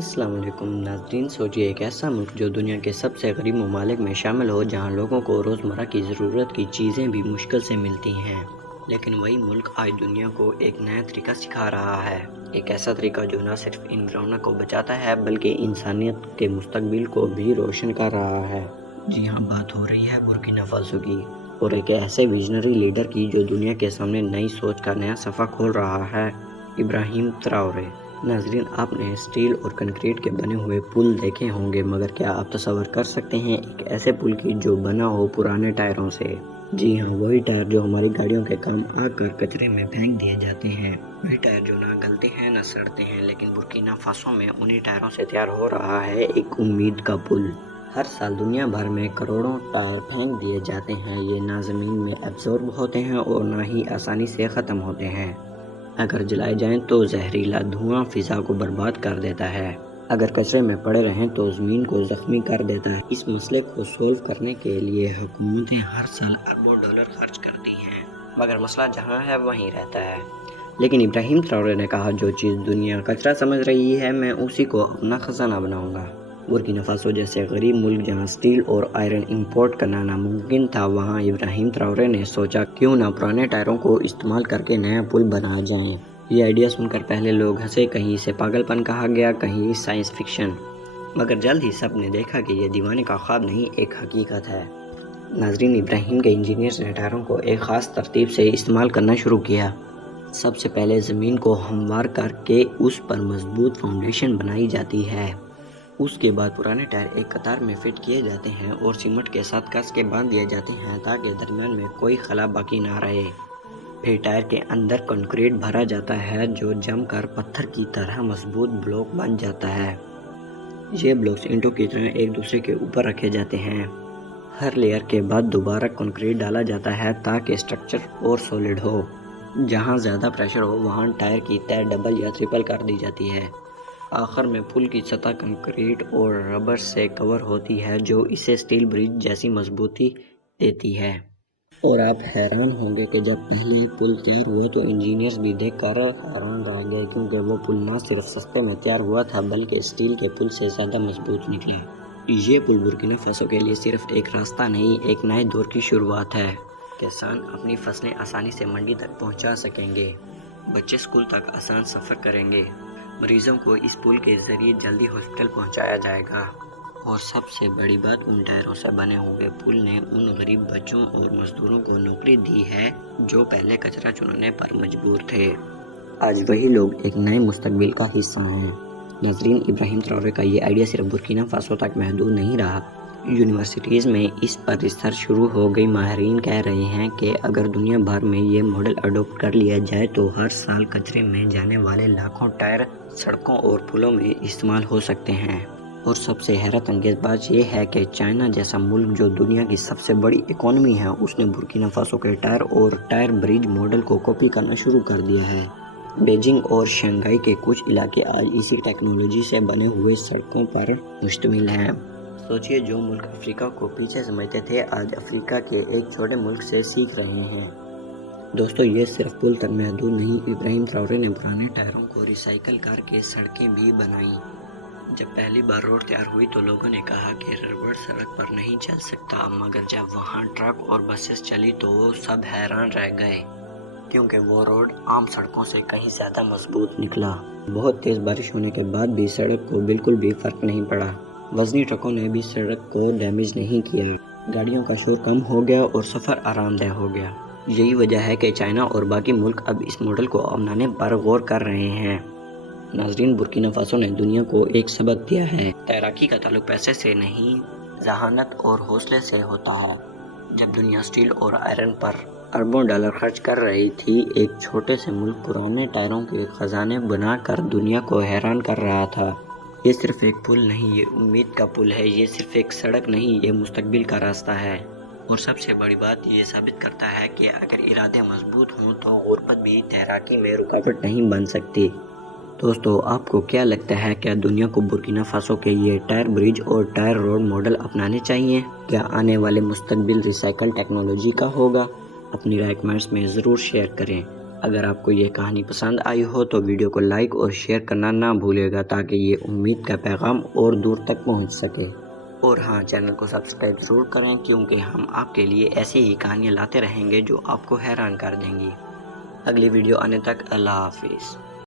السلام علیکم ناظرین، سوچیے ایک ایسا ملک جو دنیا کے سب سے غریب ممالک میں شامل ہو، جہاں لوگوں کو روزمرہ کی ضرورت کی چیزیں بھی مشکل سے ملتی ہیں، لیکن وہی ملک آج دنیا کو ایک نیا طریقہ سکھا رہا ہے۔ ایک ایسا طریقہ جو نہ صرف انوائرمنٹ کو بچاتا ہے بلکہ انسانیت کے مستقبل کو بھی روشن کر رہا ہے۔ جی ہاں، بات ہو رہی ہے برکینا فاسو کی، اور ایک ایسے ویژنری لیڈر کی جو دنیا کے سامنے نئی سوچ کا نیا صفحہ کھول رہا ہے، ابراہیم تراورے۔ ناظرین، آپ نے اسٹیل اور کنکریٹ کے بنے ہوئے پل دیکھے ہوں گے، مگر کیا آپ تصور کر سکتے ہیں ایک ایسے پل کی جو بنا ہو پرانے ٹائروں سے؟ جی ہاں، وہی ٹائر جو ہماری گاڑیوں کے کام آ کر کچرے میں پھینک دیے جاتے ہیں، وہی ٹائر جو نہ گلتے ہیں نہ سڑتے ہیں، لیکن برکینا فاسو میں انہی ٹائروں سے تیار ہو رہا ہے ایک امید کا پل۔ ہر سال دنیا بھر میں کروڑوں ٹائر پھینک دیے جاتے ہیں۔ یہ نہ زمین میں ایبزورب ہوتے ہیں اور نہ ہی آسانی سے ختم ہوتے ہیں۔ اگر جلائے جائیں تو زہریلا دھواں فضا کو برباد کر دیتا ہے، اگر کچرے میں پڑے رہیں تو زمین کو زخمی کر دیتا ہے۔ اس مسئلے کو سولو کرنے کے لیے حکومتیں ہر سال اربوں ڈالر خرچ کرتی ہیں، مگر مسئلہ جہاں ہے وہیں رہتا ہے۔ لیکن ابراہیم تراورے نے کہا، جو چیز دنیا کچرا سمجھ رہی ہے میں اسی کو اپنا خزانہ بناؤں گا۔ برکینا فاسو جیسے غریب ملک جہاں اسٹیل اور آئرن امپورٹ کرنا ناممکن تھا، وہاں ابراہیم تراورے نے سوچا کیوں نہ پرانے ٹائروں کو استعمال کر کے نیا پل بنایا جائے۔ یہ آئیڈیا سن کر پہلے لوگ ہنسے، کہیں اسے پاگل پن کہا گیا، کہیں سائنس فکشن، مگر جلد ہی سب نے دیکھا کہ یہ دیوانے کا خواب نہیں، ایک حقیقت ہے۔ ناظرین، ابراہیم کے انجینئرز نے ٹائروں کو ایک خاص ترتیب سے استعمال کرنا شروع کیا۔ سب سے پہلے زمین کو ہموار کر کے اس پر مضبوط فاؤنڈیشن بنائی جاتی ہے۔ اس کے بعد پرانے ٹائر ایک قطار میں فٹ کیے جاتے ہیں اور سیمنٹ کے ساتھ کس کے باندھ دیے جاتے ہیں تاکہ درمیان میں کوئی خلا باقی نہ رہے۔ پھر ٹائر کے اندر کنکریٹ بھرا جاتا ہے جو جم کر پتھر کی طرح مضبوط بلاک بن جاتا ہے۔ یہ بلاکس اینٹوں کی طرح ایک دوسرے کے اوپر رکھے جاتے ہیں۔ ہر لیئر کے بعد دوبارہ کنکریٹ ڈالا جاتا ہے تاکہ اسٹرکچر اور سولڈ ہو۔ جہاں زیادہ پریشر ہو وہاں ٹائر کی تہہ ڈبل یا ٹرپل کر دی جاتی ہے۔ آخر میں پل کی سطح کنکریٹ اور ربر سے کور ہوتی ہے جو اسے اسٹیل برج جیسی مضبوطی دیتی ہے۔ اور آپ حیران ہوں گے کہ جب پہلے پل تیار ہوا تو انجینئرز بھی دیکھ کر حیران رہ گئے، کیونکہ وہ پل نہ صرف سستے میں تیار ہوا تھا بلکہ اسٹیل کے پل سے زیادہ مضبوط نکلا۔ یہ پل برکینا فاسو کے لیے صرف ایک راستہ نہیں، ایک نئے دور کی شروعات ہے۔ کسان اپنی فصلیں آسانی سے منڈی تک پہنچا سکیں گے، بچے اسکول تک آسان سفر کریں گے، مریضوں کو اس پل کے ذریعے جلدی ہاسپٹل پہنچایا جائے گا، اور سب سے بڑی بات، ان ٹائروں سے بنے ہوئے پل نے ان غریب بچوں اور مزدوروں کو نوکری دی ہے جو پہلے کچرا چننے پر مجبور تھے۔ آج وہی لوگ ایک نئے مستقبل کا حصہ ہیں۔ ناظرین، ابراہیم تراورے کا یہ آئیڈیا صرف برکینا فاسو تک محدود نہیں رہا۔ یونیورسٹیز میں اس پر ریسرچ شروع ہو گئی۔ ماہرین کہہ رہے ہیں کہ اگر دنیا بھر میں یہ ماڈل اڈاپٹ کر لیا جائے تو ہر سال کچرے میں جانے والے لاکھوں ٹائر سڑکوں اور پلوں میں استعمال ہو سکتے ہیں۔ اور سب سے حیرت انگیز بات یہ ہے کہ چائنا جیسا ملک جو دنیا کی سب سے بڑی اکانومی ہے، اس نے برکینا فاسو کے ٹائر اور ٹائر برج ماڈل کو کاپی کرنا شروع کر دیا ہے۔ بیجنگ اور شنگھائی کے کچھ علاقے آج اسی ٹیکنالوجی سے بنے ہوئے سڑکوں پر مشتمل ہیں۔ سوچئے، جو ملک افریقہ کو پیچھے سمجھتے تھے آج افریقہ کے ایک چھوٹے ملک سے سیکھ رہے ہیں۔ دوستو، یہ صرف پل تک محدود نہیں، ابراہیم تراورے نے پرانے ٹائروں کو ریسائیکل کر کے سڑکیں بھی بنائیں۔ جب پہلی بار روڈ تیار ہوئی تو لوگوں نے کہا کہ ربڑ سڑک پر نہیں چل سکتا، مگر جب وہاں ٹرک اور بسیں چلی تو سب حیران رہ گئے، کیونکہ وہ روڈ عام سڑکوں سے کہیں زیادہ مضبوط نکلا۔ بہت تیز بارش ہونے کے بعد بھی سڑک کو بالکل بھی فرق نہیں پڑا۔ وزنی ٹرکوں نے بھی سڑک کو ڈیمیج نہیں کیا۔ گاڑیوں کا شور کم ہو گیا اور سفر آرام دہ ہو گیا۔ یہی وجہ ہے کہ چائنا اور باقی ملک اب اس ماڈل کو اپنانے پر غور کر رہے ہیں۔ ناظرین، برکینا فاسو نے دنیا کو ایک سبق دیا ہے۔ تیراکی کا تعلق پیسے سے نہیں، ذہانت اور حوصلے سے ہوتا ہے۔ جب دنیا اسٹیل اور آئرن پر اربوں ڈالر خرچ کر رہی تھی، ایک چھوٹے سے ملک پرانے ٹائروں کے خزانے بنا کر دنیا کو حیران کر رہا تھا۔ یہ صرف ایک پل نہیں، یہ امید کا پل ہے۔ یہ صرف ایک سڑک نہیں، یہ مستقبل کا راستہ ہے۔ اور سب سے بڑی بات، یہ ثابت کرتا ہے کہ اگر ارادے مضبوط ہوں تو غربت بھی تیراکی میں رکاوٹ نہیں بن سکتی۔ دوستو، آپ کو کیا لگتا ہے، کیا دنیا کو برکینا فاسو کے یہ ٹائر برج اور ٹائر روڈ ماڈل اپنانے چاہیے؟ کیا آنے والے مستقبل ریسائیکل ٹیکنالوجی کا ہوگا؟ اپنی رائے کمنٹس میں ضرور شیئر کریں۔ اگر آپ کو یہ کہانی پسند آئی ہو تو ویڈیو کو لائک اور شیئر کرنا نہ بھولے گا تاکہ یہ امید کا پیغام اور دور تک پہنچ سکے۔ اور ہاں، چینل کو سبسکرائب ضرور کریں کیونکہ ہم آپ کے لیے ایسی ہی کہانیاں لاتے رہیں گے جو آپ کو حیران کر دیں گی۔ اگلی ویڈیو آنے تک اللہ حافظ۔